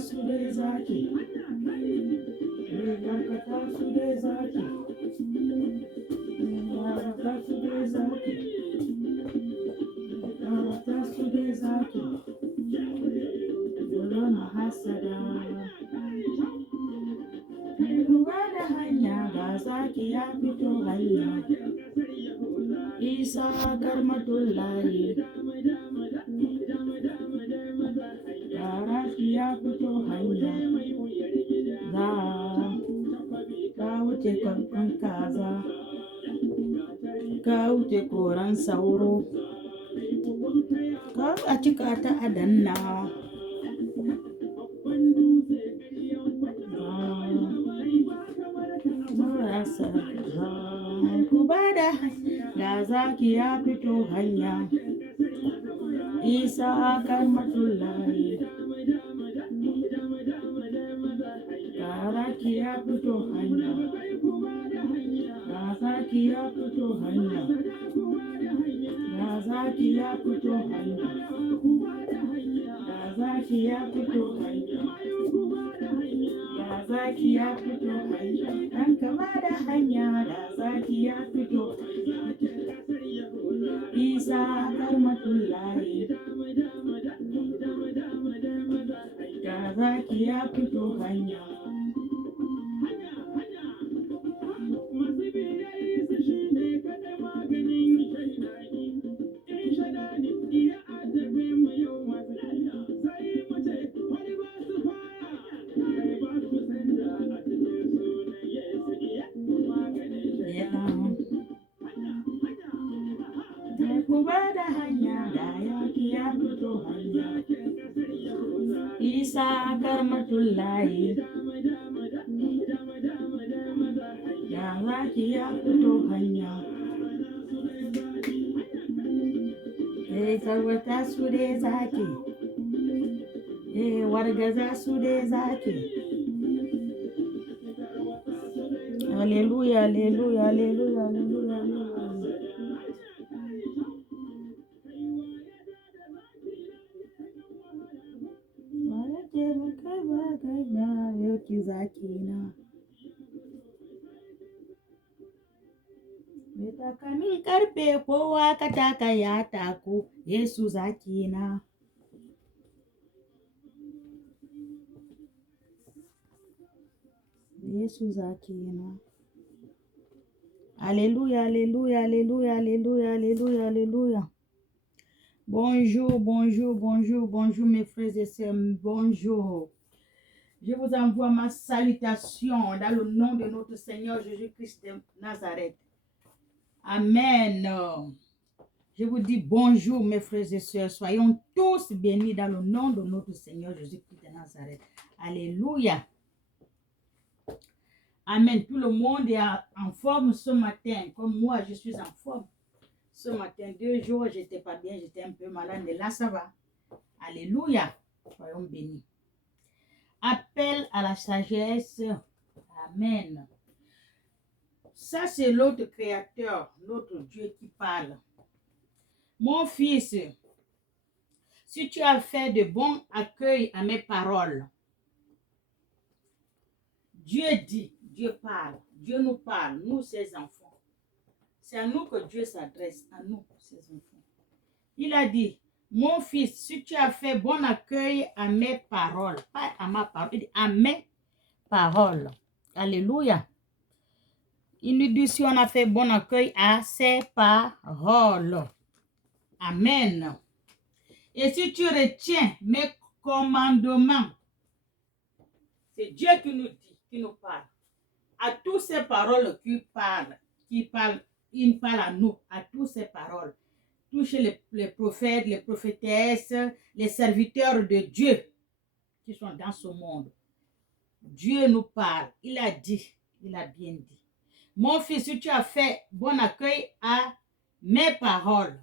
su dai zaki. Karkata su dai zaki. Karkata su dai zaki. Karkata su dai zaki. Dole mahasada. Ruwa da hanya ga zaki ya fito hanya. Isa Karmatullahi. Zaki ya fito hanya. Ka wuce karfin kaza. Ka wuce koran sauro. Ka a cika ta a danna. Ku bada da zaki ya fito hanya. Isa Karmatullahi. Zaki ya fito hanya. Zaki ya fito hanya. Zaki ya fito hanya. Zaki ya fito hanya. Zaki ya fito hanya. Dan kama da hanya da zaki ya fito. Isa Karmatullahi. Zaki ya fito hanya. Kubada hanya da yaki ya fito hanya. Isa Karmatullahi. Zaki ya fito hanya. Tarwata su dai zaki. Wargaza su dai zaki. Hallelujah, hallelujah, hallelujah, hallelujah, hallelujah. Kamin karfe kowa ka taka ya taku, Yesu zaki na. Yesu zaki na. Alléluia, alléluia, alléluia, alléluia, alléluia, alléluia. Bonjour, bonjour, bonjour, bonjour mes frères et sœurs, bonjour. Je vous envoie ma salutation dans le nom de notre Seigneur Jésus-Christ de Nazareth. Amen. Je vous dis bonjour mes frères et sœurs. Soyons tous bénis dans le nom de notre Seigneur Jésus-Christ de Nazareth. Alléluia. Amen. Tout le monde est en forme ce matin, comme moi je suis en forme. Ce matin, 2 jours, j'étais pas bien, j'étais un peu malade, mais là ça va. Alléluia. Soyons bénis. Appel à la sagesse. Amen. Ça, c'est l'autre créateur, l'autre Dieu qui parle. Mon fils, si tu as fait de bons accueils à mes paroles, Dieu dit, Dieu parle, Dieu nous parle, nous ses enfants. C'est à nous que Dieu s'adresse, à nous ses enfants. Il a dit, mon fils, si tu as fait bon accueil à mes paroles, pas à ma parole, il dit à mes paroles. Alléluia. Il nous dit si on a fait bon accueil à ses paroles. Amen. Et si tu retiens mes commandements, c'est Dieu qui nous dit, qui nous parle. À toutes ces paroles il parle à nous, à toutes ces paroles. Touchez les prophètes, les prophétesses, les serviteurs de Dieu qui sont dans ce monde. Dieu nous parle. Il a dit, il a bien dit. Mon fils, si tu as fait bon accueil à mes paroles,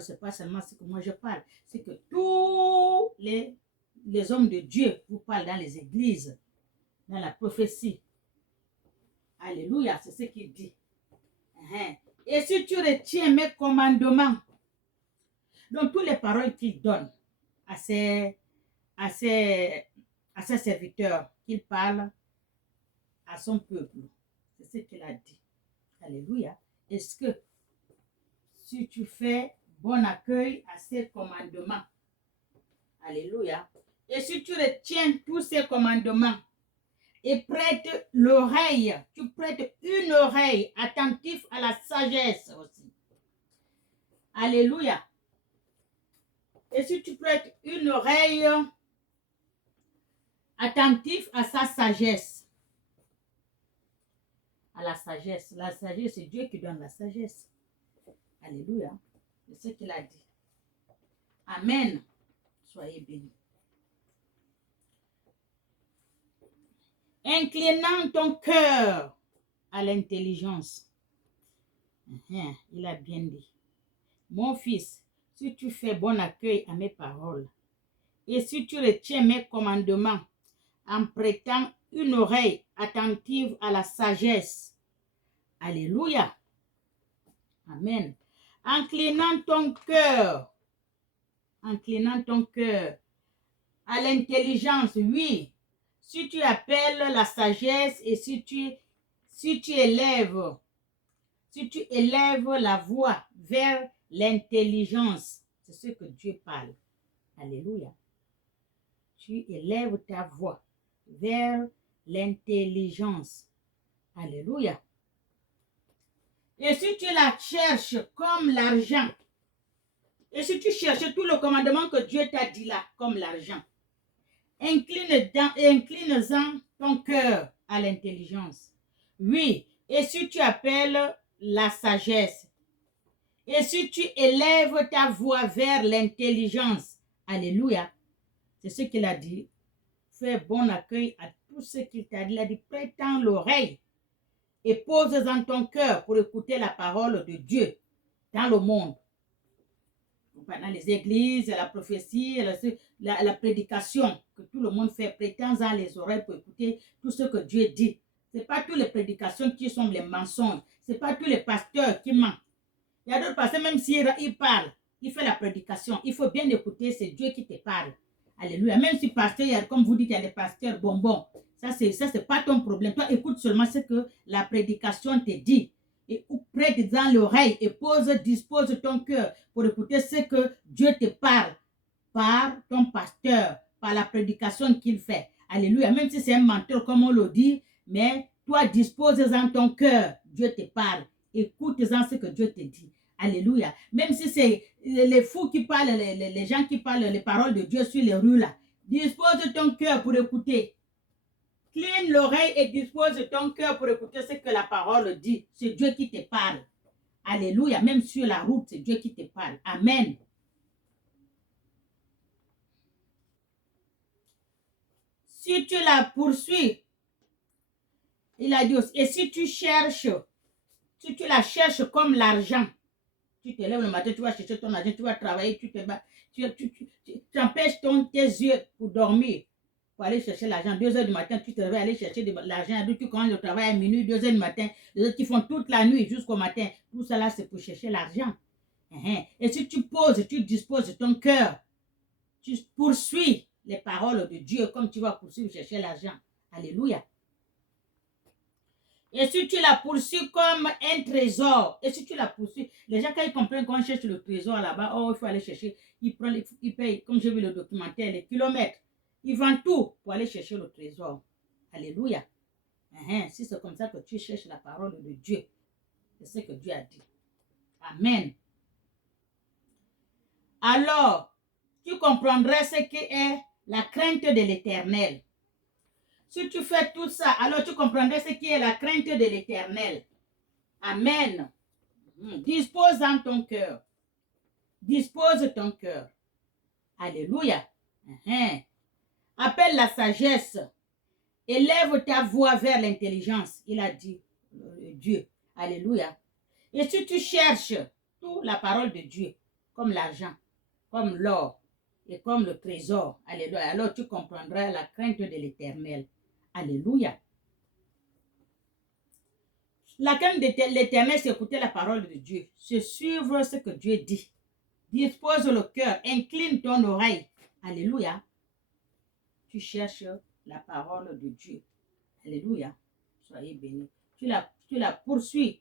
c'est pas seulement ce que moi je parle, c'est que tous les hommes de Dieu vous parlent dans les églises, dans la prophétie. Alléluia, c'est ce qu'il dit. Et si tu retiens mes commandements, donc toutes les paroles qu'il donne à ses à ses serviteurs qu'il parle à son peuple. C'est ce qu'il a dit. Alléluia. Est-ce que si tu fais bon accueil à ses commandements, alléluia, et si tu retiens tous ces commandements et prêtes l'oreille, tu prêtes une oreille attentive à la sagesse aussi. Alléluia. Et si tu prêtes une oreille attentive à sa sagesse, à la sagesse, c'est Dieu qui donne la sagesse. Alléluia. C'est ce qu'il a dit. Amen. Soyez bénis. Inclinant ton cœur à l'intelligence. Il a bien dit. Mon fils, si tu fais bon accueil à mes paroles, et si tu retiens mes commandements en prêtant une oreille attentive à la sagesse. Alléluia. Amen. Inclinant ton cœur à l'intelligence, oui. Si tu appelles la sagesse et si tu élèves la voix vers l'intelligence, c'est ce que Dieu parle. Alléluia. Tu élèves ta voix vers l'intelligence. Alléluia. Et si tu la cherches comme l'argent, et si tu cherches tout le commandement que Dieu t'a dit là, comme l'argent, incline-en ton cœur à l'intelligence. Oui, et si tu appelles la sagesse, et si tu élèves ta voix vers l'intelligence, alléluia, c'est ce qu'il a dit. Fais bon accueil à tout ce qu'il t'a dit. Il a dit, prête-en l'oreille et pose-en ton cœur pour écouter la parole de Dieu dans le monde. Dans les églises, la prophétie, la prédication que tout le monde fait, prêtez-en les oreilles pour écouter tout ce que Dieu dit. Ce n'est pas toutes les prédications qui sont les mensonges. Ce n'est pas tous les pasteurs qui mentent. Il y a d'autres pasteurs, même s'il parle, il fait la prédication. Il faut bien écouter, c'est Dieu qui te parle. Alléluia. Même si pasteur, comme vous dites, il y a des pasteurs bonbons. Ça, c'est pas ton problème. Toi, écoute seulement ce que la prédication te dit. Et prête dans l'oreille et dispose ton cœur pour écouter ce que Dieu te parle par ton pasteur, par la prédication qu'il fait. Alléluia. Même si c'est un menteur, comme on le dit, mais toi, dispose-en ton cœur. Dieu te parle. Écoute-en ce que Dieu te dit. Alléluia. Même si c'est les fous qui parlent, les gens qui parlent les paroles de Dieu sur les rues là, dispose ton cœur pour écouter. Cligne l'oreille et dispose ton cœur pour écouter ce que la parole dit. C'est Dieu qui te parle. Alléluia. Même sur la route, c'est Dieu qui te parle. Amen. Si tu la poursuis, il a dit aussi, et si tu la cherches comme l'argent, tu te lèves le matin, tu vas chercher ton argent, tu vas travailler, tu empêches tes yeux pour dormir, pour aller chercher l'argent. 2 heures du matin, tu te réveilles aller chercher de l'argent. Tu commences le travail à minuit, 2 heures du matin. Les autres qui font toute la nuit jusqu'au matin. Tout cela, c'est pour chercher l'argent. Et si tu disposes ton cœur, tu poursuis les paroles de Dieu comme tu vas poursuivre chercher l'argent. Alléluia. Et si tu la poursuis comme un trésor, et si tu la poursuis, les gens quand ils comprennent qu'on cherche le trésor là-bas, oh, il faut aller chercher, ils payent, comme j'ai vu le documentaire, les kilomètres. Ils vendent tout pour aller chercher le trésor. Alléluia. Si c'est comme ça que tu cherches la parole de Dieu, c'est ce que Dieu a dit. Amen. Alors, tu comprendrais ce qu'est la crainte de l'Éternel. Si tu fais tout ça, alors tu comprendrais ce qui est la crainte de l'Éternel. Amen. Dispose en ton cœur. Dispose ton cœur. Alléluia. Appelle la sagesse. Élève ta voix vers l'intelligence. Il a dit, Dieu. Alléluia. Et si tu cherches toute la parole de Dieu, comme l'argent, comme l'or et comme le trésor, alléluia, alors tu comprendras la crainte de l'Éternel. Alléluia. La crainte de l'Éternel, c'est écouter la parole de Dieu. C'est suivre ce que Dieu dit. Dispose le cœur. Incline ton oreille. Alléluia. tu cherches la parole de Dieu. Alléluia. Soyez bénis. Tu la poursuis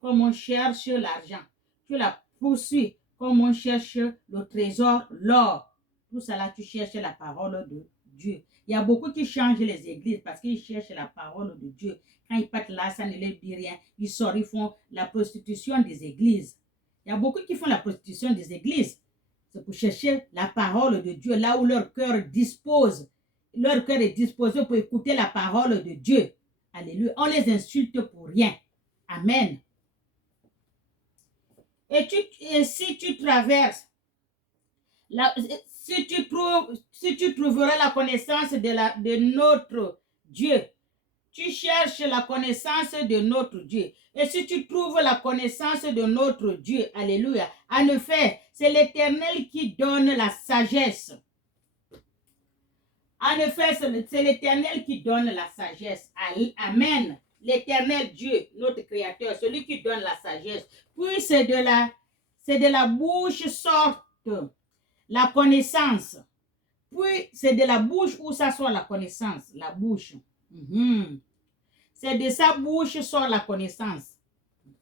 comme on cherche l'argent. Tu la poursuis comme on cherche le trésor, l'or. Tout cela, tu cherches la parole de Dieu. Il y a beaucoup qui changent les églises parce qu'ils cherchent la parole de Dieu. Quand ils partent là, ça ne leur dit rien. Ils sortent, ils font la prostitution des églises. Il y a beaucoup qui font la prostitution des églises. C'est pour chercher la parole de Dieu, là où leur cœur dispose. Leur cœur est disposé pour écouter la parole de Dieu. Alléluia. On les insulte pour rien. Amen. Et si tu traverses, si tu trouveras la connaissance de notre Dieu, tu cherches la connaissance de notre Dieu. Et si tu trouves la connaissance de notre Dieu, alléluia, en effet, c'est l'Éternel qui donne la sagesse. En effet, c'est l'Éternel qui donne la sagesse. Amen. L'Éternel Dieu, notre Créateur, celui qui donne la sagesse. Puis c'est de la bouche sorte la connaissance. Puis c'est de la bouche où ça sort la connaissance. La bouche. C'est de sa bouche sort la connaissance.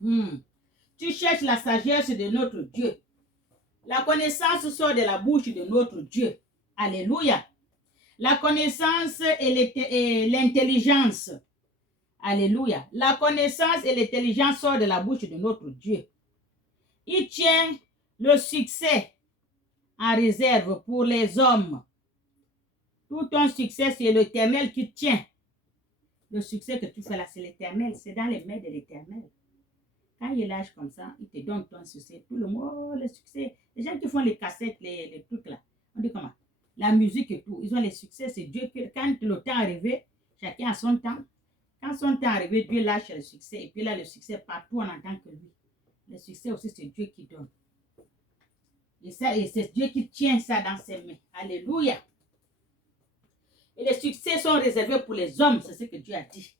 Tu cherches la sagesse de notre Dieu. La connaissance sort de la bouche de notre Dieu. Alléluia. La connaissance et l'intelligence. Alléluia. La connaissance et l'intelligence sortent de la bouche de notre Dieu. Il tient le succès en réserve pour les hommes. Tout ton succès, c'est l'Éternel qui tient. Le succès que tu fais là, c'est l'Éternel. C'est dans les mains de l'Éternel. Quand il lâche comme ça, il te donne ton succès. Tout le monde, le succès. Les gens qui font les cassettes, les trucs là. On dit comment? La musique et tout. Ils ont les succès. C'est Dieu qui, quand le temps est arrivé, chacun a son temps. Quand son temps est arrivé, Dieu lâche le succès. Et puis là, le succès, partout, on entend que lui. Le succès aussi, c'est Dieu qui donne. Et c'est Dieu qui tient ça dans ses mains. Alléluia. Et les succès sont réservés pour les hommes. C'est ce que Dieu a dit.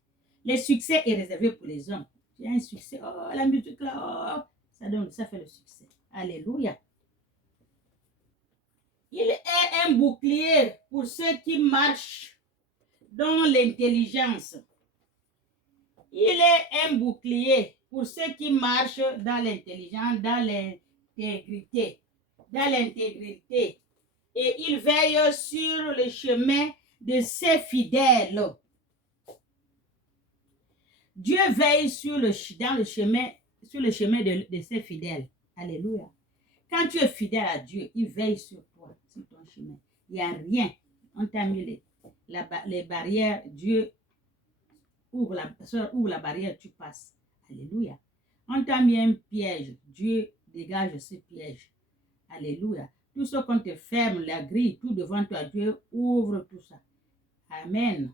Les succès est réservé pour les hommes. Tu as un succès. Oh, la musique là. Oh, ça fait le succès. Alléluia. Il est un bouclier pour ceux qui marchent dans l'intelligence. Il est un bouclier pour ceux qui marchent dans l'intelligence, dans l'intégrité. Dans l'intégrité. Et il veille sur le chemin de ses fidèles. Dieu veille sur le chemin de ses fidèles. Alléluia. Quand tu es fidèle à Dieu, il veille sur toi, sur ton chemin. Il n'y a rien. On t'a mis les barrières. Dieu ouvre la barrière, tu passes. Alléluia. On t'a mis un piège. Dieu dégage ce piège. Alléluia. Tout ce qu'on te ferme, la grille, tout devant toi, Dieu ouvre tout ça. Amen.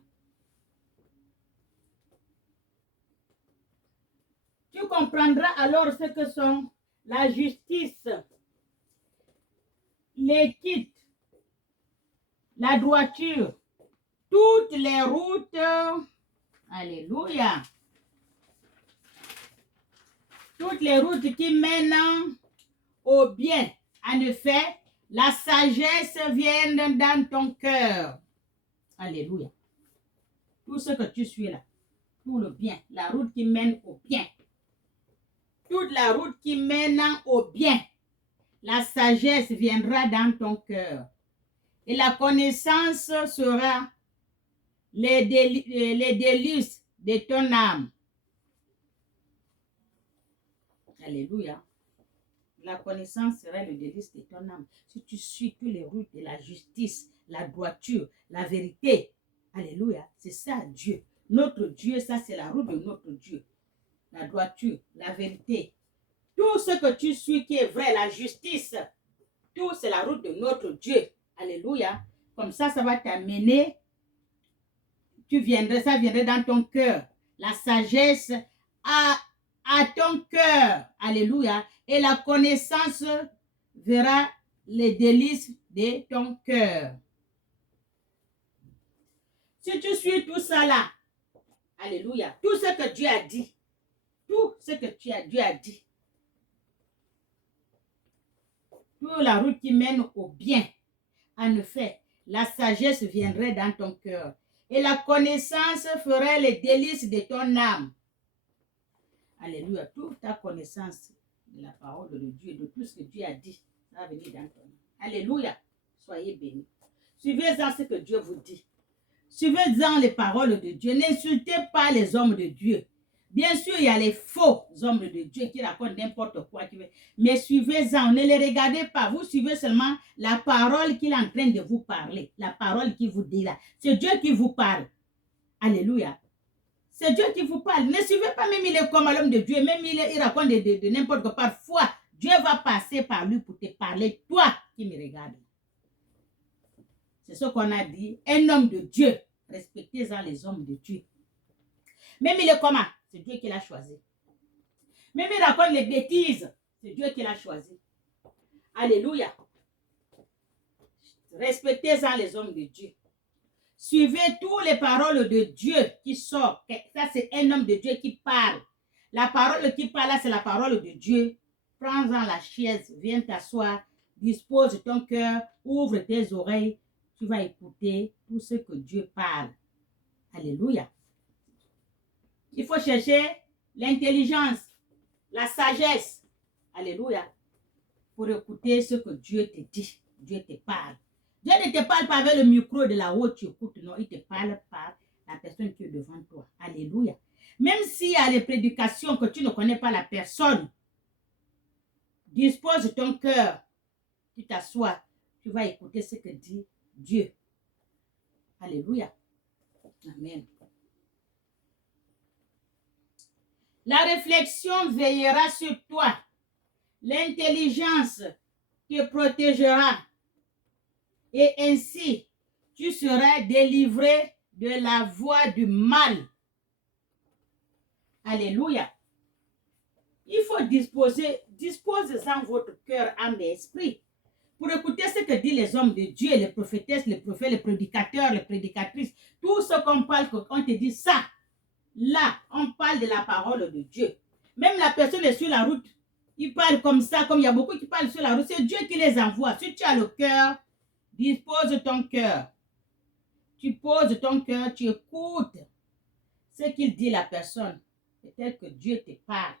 Tu comprendras alors ce que sont la justice, l'équité, la droiture, toutes les routes. Alléluia. Toutes les routes qui mènent au bien. En effet, la sagesse vient dans ton cœur. Alléluia. Tout ce que tu suis là, tout le bien, la route qui mène au bien. Toute la route qui mène au bien, la sagesse viendra dans ton cœur. Et la connaissance sera les délices de ton âme. Alléluia. La connaissance sera le délice de ton âme. Si tu suis toutes les routes de la justice, la droiture, la vérité. Alléluia. C'est ça Dieu. Notre Dieu, ça c'est la route de notre Dieu. La droiture, la vérité. Tout ce que tu suis qui est vrai, la justice. Tout c'est la route de notre Dieu. Alléluia. Comme ça va t'amener. Ça viendrait dans ton cœur. La sagesse à ton cœur. Alléluia. Et la connaissance verra les délices de ton cœur. Si tu suis tout ça là, alléluia, tout ce que Dieu a dit, tout ce que Dieu a dit, toute la route qui mène au bien, en effet, la sagesse viendrait dans ton cœur et la connaissance ferait les délices de ton âme. Alléluia. Toute ta connaissance de la parole de Dieu, de tout ce que Dieu a dit, ça va venir dans ton âme. Alléluia. Soyez bénis. Suivez-en ce que Dieu vous dit. Suivez-en les paroles de Dieu. N'insultez pas les hommes de Dieu. Bien sûr, il y a les faux hommes de Dieu qui racontent n'importe quoi. Mais suivez-en, ne les regardez pas. Vous suivez seulement la parole qu'il est en train de vous parler. La parole qui vous dit là. C'est Dieu qui vous parle. Alléluia. C'est Dieu qui vous parle. Ne suivez pas, même il est comme l'homme de Dieu. Même il raconte de n'importe quoi. Parfois, Dieu va passer par lui pour te parler. Toi qui me regardes. C'est ce qu'on a dit. Un homme de Dieu. Respectez-en les hommes de Dieu. Même il est comment? C'est Dieu qui l'a choisi. Même il raconte les bêtises. C'est Dieu qui l'a choisi. Alléluia. Respectez-en les hommes de Dieu. Suivez toutes les paroles de Dieu qui sortent. Ça, c'est un homme de Dieu qui parle. La parole qui parle là, c'est la parole de Dieu. Prends-en la chaise, viens t'asseoir, dispose ton cœur, ouvre tes oreilles. Tu vas écouter tout ce que Dieu parle. Alléluia. Il faut chercher l'intelligence, la sagesse. Alléluia. Pour écouter ce que Dieu te dit. Dieu te parle. Dieu ne te parle pas avec le micro de la haute, tu écoutes. Non, il te parle par la personne qui est devant toi. Alléluia. Même s'il y a des prédications que tu ne connais pas la personne, dispose ton cœur. Tu t'assois. Tu vas écouter ce que dit Dieu. Alléluia. Amen. La réflexion veillera sur toi. L'intelligence te protégera. Et ainsi, tu seras délivré de la voie du mal. Alléluia. Il faut disposez-en votre cœur, âme et esprit pour écouter ce que disent les hommes de Dieu, les prophétesses, les prophètes, les prédicateurs, les prédicatrices. Tout ce qu'on parle, on te dit ça. Là, on parle de la parole de Dieu. Même la personne est sur la route. Il parle comme ça, comme il y a beaucoup qui parlent sur la route. C'est Dieu qui les envoie. Si tu as le cœur, dispose ton cœur. Tu poses ton cœur, tu écoutes ce qu'il dit la personne. Peut-être que Dieu te parle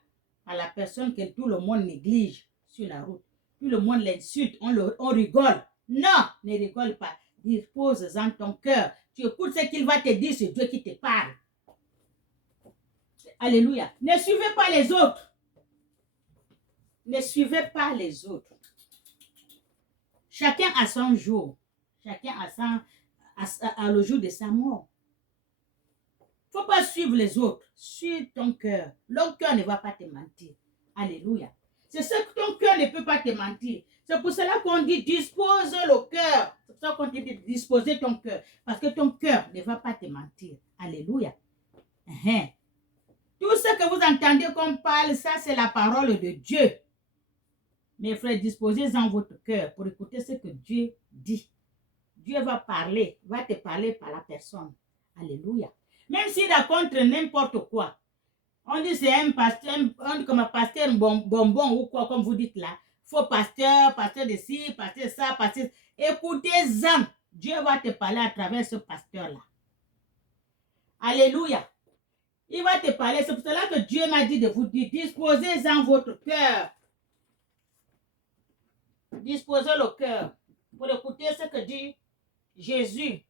à la personne que tout le monde néglige sur la route. Tout le monde l'insulte, on rigole. Non, ne rigole pas. Dispose-en ton cœur. Tu écoutes ce qu'il va te dire, c'est Dieu qui te parle. Alléluia. Ne suivez pas les autres. Ne suivez pas les autres. Chacun a son jour. Chacun a le jour de sa mort. Il ne faut pas suivre les autres. Suis ton cœur. Leur cœur ne va pas te mentir. Alléluia. C'est ce que ton cœur ne peut pas te mentir. C'est pour cela qu'on dit dispose le cœur. C'est pour ça qu'on dit disposer ton cœur. Parce que ton cœur ne va pas te mentir. Alléluia. Tout ce que vous entendez qu'on parle, ça c'est la parole de Dieu. Mes frères, disposez-en votre cœur pour écouter ce que Dieu dit. Dieu va parler, va te parler par la personne. Alléluia. Même s'il raconte n'importe quoi. On dit c'est un pasteur, on dit comme un pasteur bonbon ou quoi, comme vous dites là. Faux pasteur, pasteur de ci, pasteur ça, pasteur. Écoutez-en. Dieu va te parler à travers ce pasteur-là. Alléluia. Il va te parler. C'est pour cela que Dieu m'a dit de vous dire, disposez-en votre cœur. Disposez le cœur pour écouter ce que dit Jésus.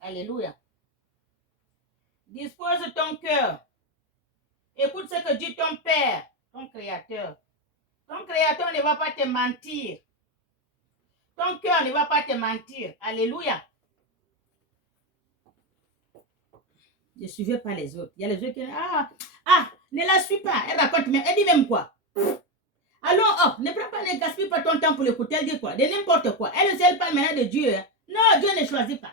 Alléluia. Dispose ton cœur. Écoute ce que dit ton Père, ton Créateur. Ton Créateur ne va pas te mentir. Ton cœur ne va pas te mentir. Alléluia. Ne suivez pas les autres. Il y a les autres qui disent, ne la suis pas. Elle raconte, mais elle dit même quoi? Alors, ne prends pas, ne gaspille pas ton temps pour l'écouter. Elle dit quoi? De n'importe quoi. Elle parle maintenant de Dieu. Hein? Non, Dieu ne choisit pas.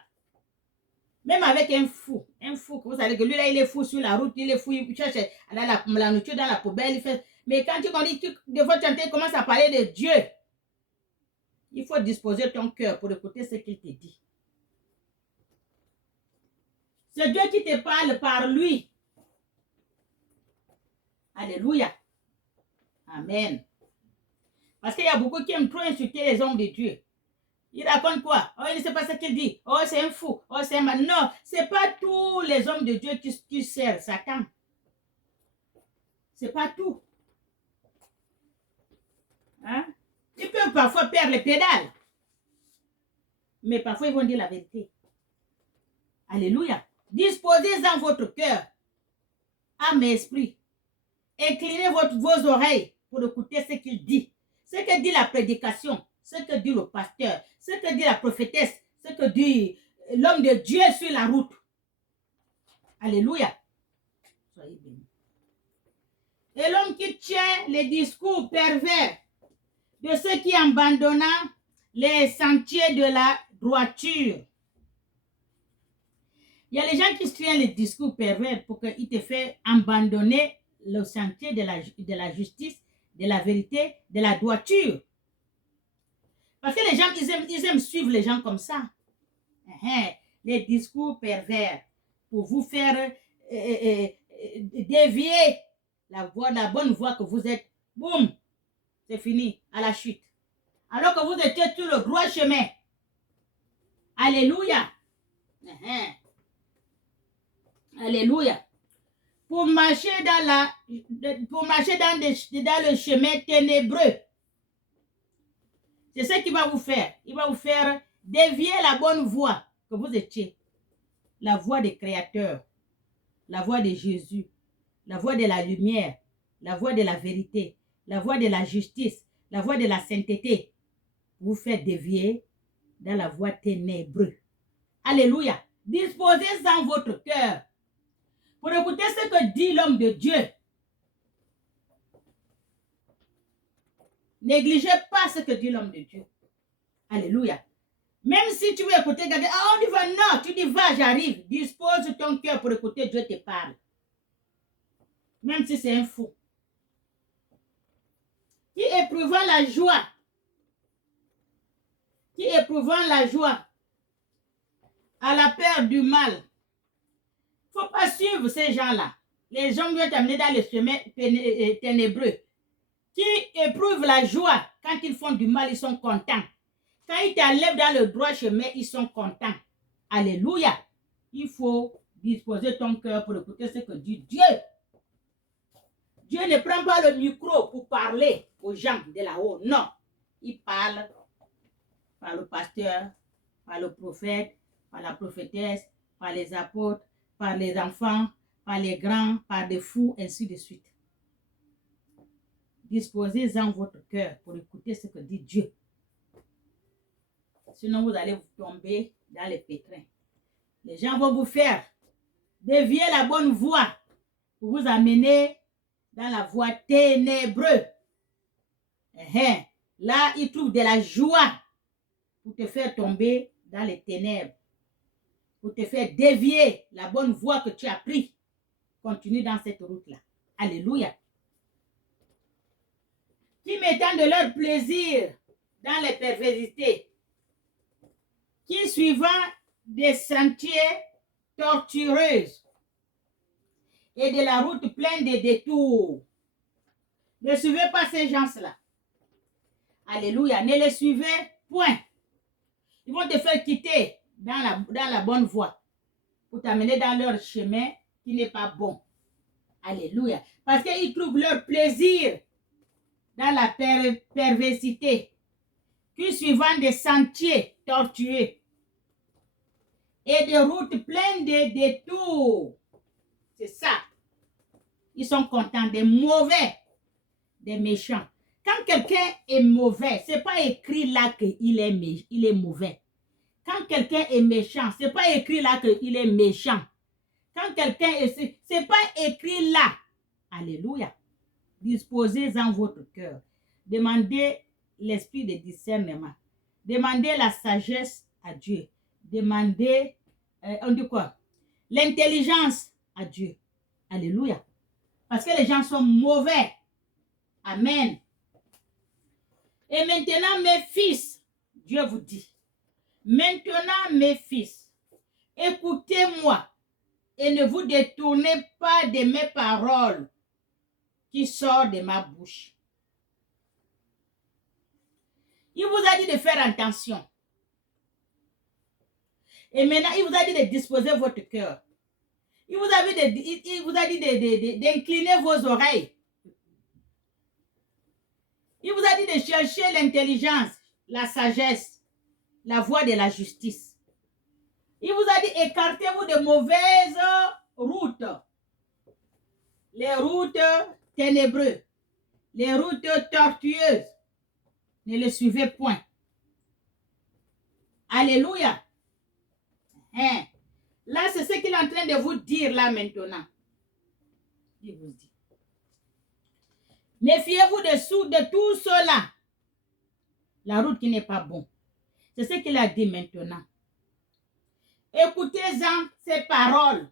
Même avec un fou que vous savez que lui là, il est fou sur la route, il est fou, il cherche la nourriture dans la poubelle. Il fait... Mais quand tu dis, de votre chanter, commence à parler de Dieu. Il faut disposer ton cœur pour écouter ce qu'il te dit. C'est Dieu qui te parle par lui. Alléluia. Amen. Parce qu'il y a beaucoup qui aiment trop insulter les hommes de Dieu. Il raconte quoi? Oh, il ne sait pas ce qu'il dit. Oh, c'est un fou. Oh, c'est un mal. Non, ce n'est pas tous les hommes de Dieu qui servent Satan. Ce n'est pas tout. Hein? Ils peuvent parfois perdre les pédales. Mais parfois, ils vont dire la vérité. Alléluia. Disposez en votre cœur, âme et esprit. Inclinez vos oreilles pour écouter ce qu'il dit. Ce que dit la prédication, ce que dit le pasteur, ce que dit la prophétesse, ce que dit l'homme de Dieu sur la route. Alléluia. Soyez bénis. Et l'homme qui tient les discours pervers de ceux qui abandonnent les sentiers de la droiture. Il y a les gens qui tiennent les discours pervers pour qu'ils te fassent abandonner le sentier de la justice, de la vérité, de la droiture. Parce que les gens, ils aiment suivre les gens comme ça. Les discours pervers pour vous faire dévier la bonne voie que vous êtes. Boum, c'est fini, à la chute. Alors que vous étiez sur le droit chemin. Alléluia. Alléluia. Pour marcher dans le chemin ténébreux. C'est ce qu'il va vous faire. Il va vous faire dévier la bonne voie que vous étiez. La voie des créateurs. La voie de Jésus. La voie de la lumière. La voie de la vérité. La voie de la justice. La voie de la sainteté. Vous faire dévier dans la voie ténébreuse. Alléluia. Disposez en votre cœur pour écouter ce que dit l'homme de Dieu. Négligez pas ce que dit l'homme de Dieu. Alléluia. Même si tu veux écouter quelqu'un, on y va, non, tu dis va, j'arrive. Dispose ton cœur pour écouter Dieu te parle. Même si c'est un fou. Qui éprouvant la joie, à la peur du mal. Il ne faut pas suivre ces gens-là. Les gens viennent t'amener dans le chemin ténébreux. Qui éprouvent la joie quand ils font du mal, ils sont contents. Quand ils t'enlèvent dans le droit chemin, ils sont contents. Alléluia. Il faut disposer ton cœur pour écouter ce que dit Dieu. Dieu ne prend pas le micro pour parler aux gens de là-haut. Non. Il parle par le pasteur, par le prophète, par la prophétesse, par les apôtres, par les enfants, par les grands, par des fous, ainsi de suite. Disposez-en votre cœur pour écouter ce que dit Dieu. Sinon, vous allez vous tomber dans les pétrins. Les gens vont vous faire dévier la bonne voie pour vous amener dans la voie ténébreuse. Là, ils trouvent de la joie pour te faire tomber dans les ténèbres, pour te faire dévier la bonne voie que tu as prise. Continue dans cette route-là. Alléluia. Qui mettant de leur plaisir dans les perversités, qui suivant des sentiers tortueuses et de la route pleine de détours. Ne suivez pas ces gens-là. Alléluia. Ne les suivez point. Ils vont te faire quitter dans la bonne voie pour t'amener dans leur chemin qui n'est pas bon. Alléluia. Parce qu'ils trouvent leur plaisir dans la perversité, qui suivant des sentiers tortueux et des routes pleines de détours. C'est ça. Ils sont contents, des mauvais, des méchants. Quand quelqu'un est mauvais, ce n'est pas écrit là qu'il est mauvais. Quand quelqu'un est méchant, ce n'est pas écrit là qu'il est méchant. Quand quelqu'un est... Ce n'est pas écrit là. Alléluia. Disposez-en votre cœur. Demandez l'esprit de discernement. Demandez la sagesse à Dieu. Demandez, on dit quoi? L'intelligence à Dieu. Alléluia. Parce que les gens sont mauvais. Amen. Et maintenant, mes fils, Dieu vous dit, maintenant, mes fils, écoutez-moi et ne vous détournez pas de mes paroles qui sortent de ma bouche. Il vous a dit de faire attention. Et maintenant, il vous a dit de disposer votre cœur. Il vous a dit d'incliner vos oreilles. Il vous a dit de chercher l'intelligence, la sagesse, la voie de la justice. Il vous a dit écartez-vous de mauvaises routes. Les routes ténébreuses, les routes tortueuses. Ne les suivez point. Alléluia. Hein? Là, c'est ce qu'il est en train de vous dire là maintenant. Il vous dit. Méfiez-vous de tout cela. La route qui n'est pas bonne. C'est ce qu'il a dit maintenant. Écoutez-en ces paroles.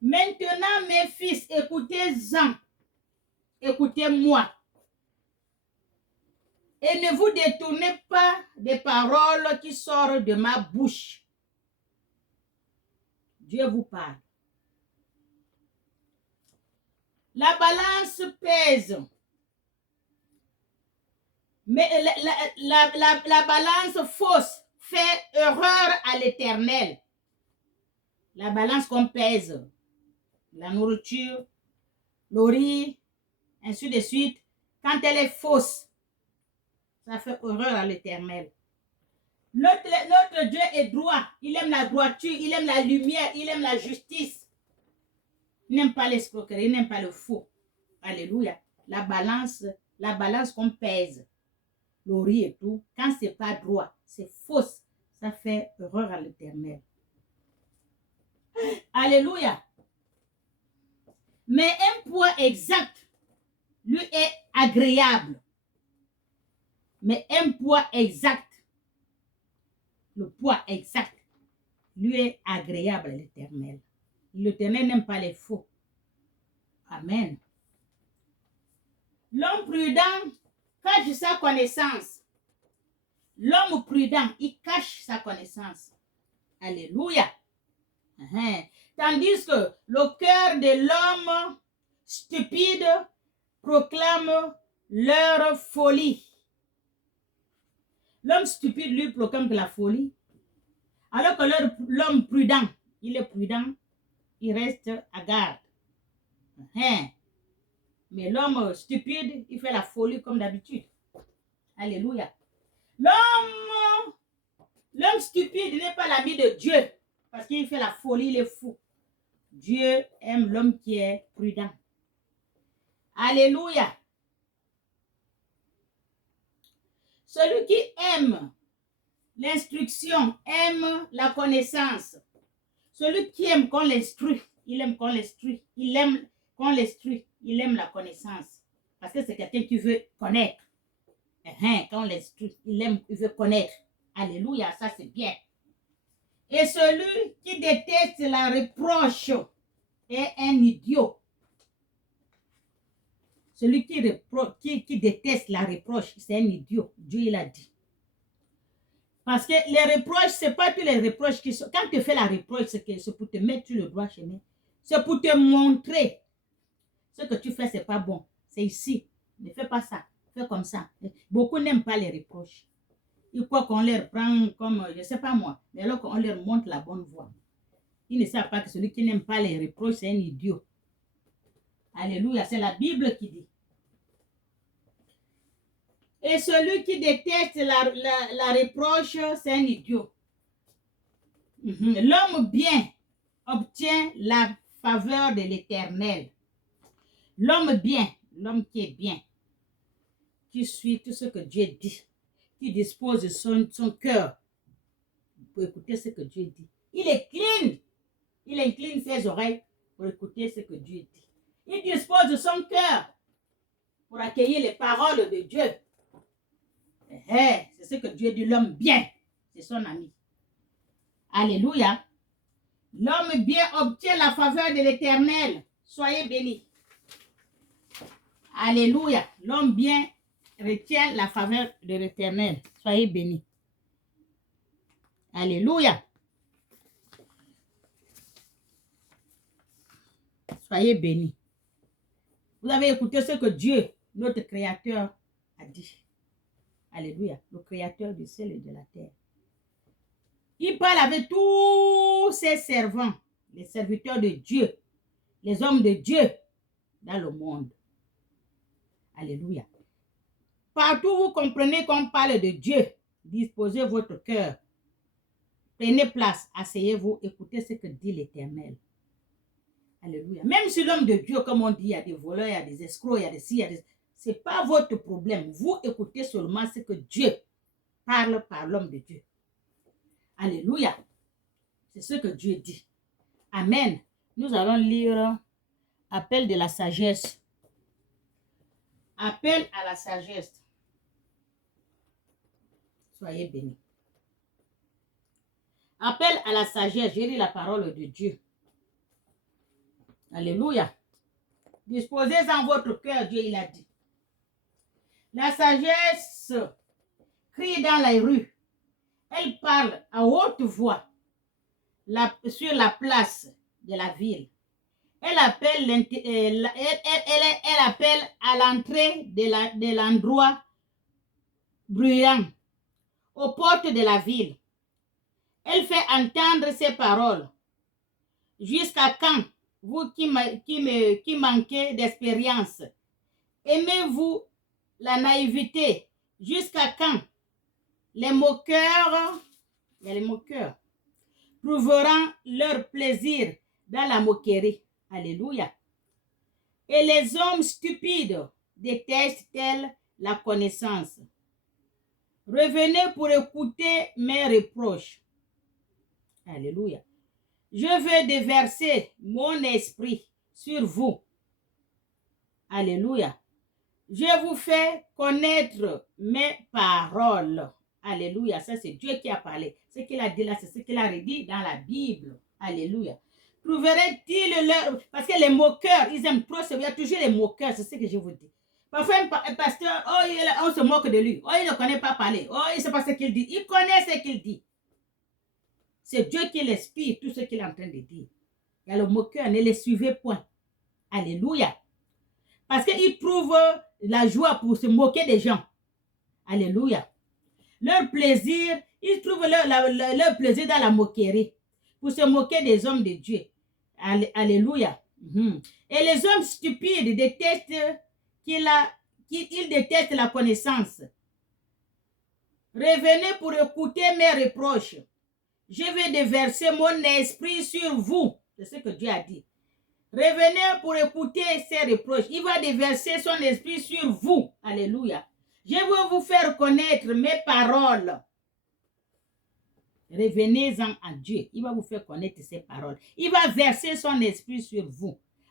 Maintenant, mes fils, écoutez-en. Écoutez-moi. Et ne vous détournez pas des paroles qui sortent de ma bouche. Dieu vous parle. La balance pèse. Mais la balance fausse fait erreur à l'Éternel. La balance qu'on pèse, la nourriture, le riz, ainsi de suite, quand elle est fausse, ça fait horreur à l'Éternel. Notre Dieu est droit. Il aime la droiture, il aime la lumière, il aime la justice. Il n'aime pas l'escroquerie, il n'aime pas le faux. Alléluia. La balance qu'on pèse, le riz et tout, quand c'est pas droit, c'est fausse, ça fait horreur à l'Éternel. Alléluia. Mais un poids exact, lui est agréable. Mais un poids exact, le poids exact, lui est agréable à l'Éternel. L'Éternel n'aime pas les faux. Amen. L'homme prudent cache sa connaissance. L'homme prudent, il cache sa connaissance. Alléluia. Tandis que le cœur de l'homme stupide proclame leur folie. L'homme stupide lui proclame de la folie. Alors que l'homme prudent, il est prudent, il reste à garde. Mais l'homme stupide, il fait la folie comme d'habitude. Alléluia. L'homme stupide n'est pas l'ami de Dieu parce qu'il fait la folie, il est fou. Dieu aime l'homme qui est prudent. Alléluia. Celui qui aime l'instruction, aime la connaissance. Celui qui aime qu'on l'instruit, il aime qu'on l'instruit. Il aime qu'on l'instruit, il aime la connaissance. Parce que c'est quelqu'un qui veut connaître. Quand on l'instruit, il veut connaître. Alléluia, ça c'est bien. Et celui qui déteste la reproche est un idiot. Celui qui déteste la reproche, c'est un idiot. Dieu, il a dit. Parce que les reproches, ce n'est pas tous les reproches qui sont... Quand tu fais la reproche, c'est pour te mettre sur le droit chemin. C'est pour te montrer ce que tu fais, ce n'est pas bon. C'est ici. Ne fais pas ça. Fais comme ça. Beaucoup n'aiment pas les reproches. Ils croient qu'on leur prend comme, je ne sais pas moi, mais alors qu'on leur montre la bonne voie. Ils ne savent pas que celui qui n'aime pas les reproches, c'est un idiot. Alléluia, c'est la Bible qui dit. Et celui qui déteste la reproche, c'est un idiot. L'homme bien obtient la faveur de l'Éternel. L'homme bien, l'homme qui est bien, qui suit tout ce que Dieu dit, qui dispose de son cœur pour écouter ce que Dieu dit. Il incline ses oreilles pour écouter ce que Dieu dit. Il dispose de son cœur pour accueillir les paroles de Dieu. C'est ce que Dieu dit, l'homme bien, c'est son ami. Alléluia. L'homme bien obtient la faveur de l'Éternel. Soyez bénis. Alléluia. L'homme bien retient la faveur de l'Éternel. Soyez bénis. Alléluia. Soyez bénis. Vous avez écouté ce que Dieu, notre Créateur, a dit. Alléluia. Le Créateur du ciel et de la terre. Il parle avec tous ses servants, les serviteurs de Dieu, les hommes de Dieu dans le monde. Alléluia. Partout vous comprenez qu'on parle de Dieu, disposez votre cœur. Prenez place, asseyez-vous, écoutez ce que dit l'Éternel. Alléluia. Même si l'homme de Dieu, comme on dit, il y a des voleurs, il y a des escrocs, il y a des ci, il y a des... Ce n'est pas votre problème. Vous écoutez seulement ce que Dieu parle par l'homme de Dieu. Alléluia. C'est ce que Dieu dit. Amen. Nous allons lire Appel de la sagesse. Appel à la sagesse. Soyez bénis. Appel à la sagesse. J'ai lu la parole de Dieu. Alléluia. Disposez en votre cœur, Dieu il a dit. La sagesse crie dans les rues. Elle parle à haute voix sur la place de la ville. Elle appelle, elle appelle à l'entrée de l'endroit bruyant, aux portes de la ville. Elle fait entendre ses paroles. Jusqu'à quand, vous qui manquez d'expérience, aimez-vous la naïveté? Jusqu'à quand les moqueurs trouveront leur plaisir dans la moquerie? Alléluia. Et les hommes stupides détestent-elles la connaissance? Revenez pour écouter mes reproches. Alléluia. Je veux déverser mon esprit sur vous. Alléluia. Je vous fais connaître mes paroles. Alléluia. Ça, c'est Dieu qui a parlé. Ce qu'il a dit là, c'est ce qu'il a redit dans la Bible. Alléluia. Trouverait-il leur... Parce que les moqueurs, ils aiment trop se... Il y a toujours les moqueurs, c'est ce que je vous dis. Parfois, un pasteur, on se moque de lui. Oh, il ne connaît pas parler. Oh, il ne sait pas ce qu'il dit. Il connaît ce qu'il dit. C'est Dieu qui l'inspire tout ce qu'il est en train de dire. Il y a le moqueur, ne les suivez point. Alléluia. Parce qu'ils trouvent la joie pour se moquer des gens. Alléluia. Leur plaisir, ils trouvent leur plaisir dans la moquerie. Pour se moquer des hommes de Dieu. Alléluia. Et les hommes stupides détestent ils détestent la connaissance. Revenez pour écouter mes reproches. Je vais déverser mon esprit sur vous. C'est ce que Dieu a dit. Revenez pour écouter ses reproches. Il va déverser son esprit sur vous. Alléluia. Je veux vous faire connaître mes paroles. Revenez-en à Dieu. Il va vous faire connaître ses paroles. Il va verser son esprit sur vous.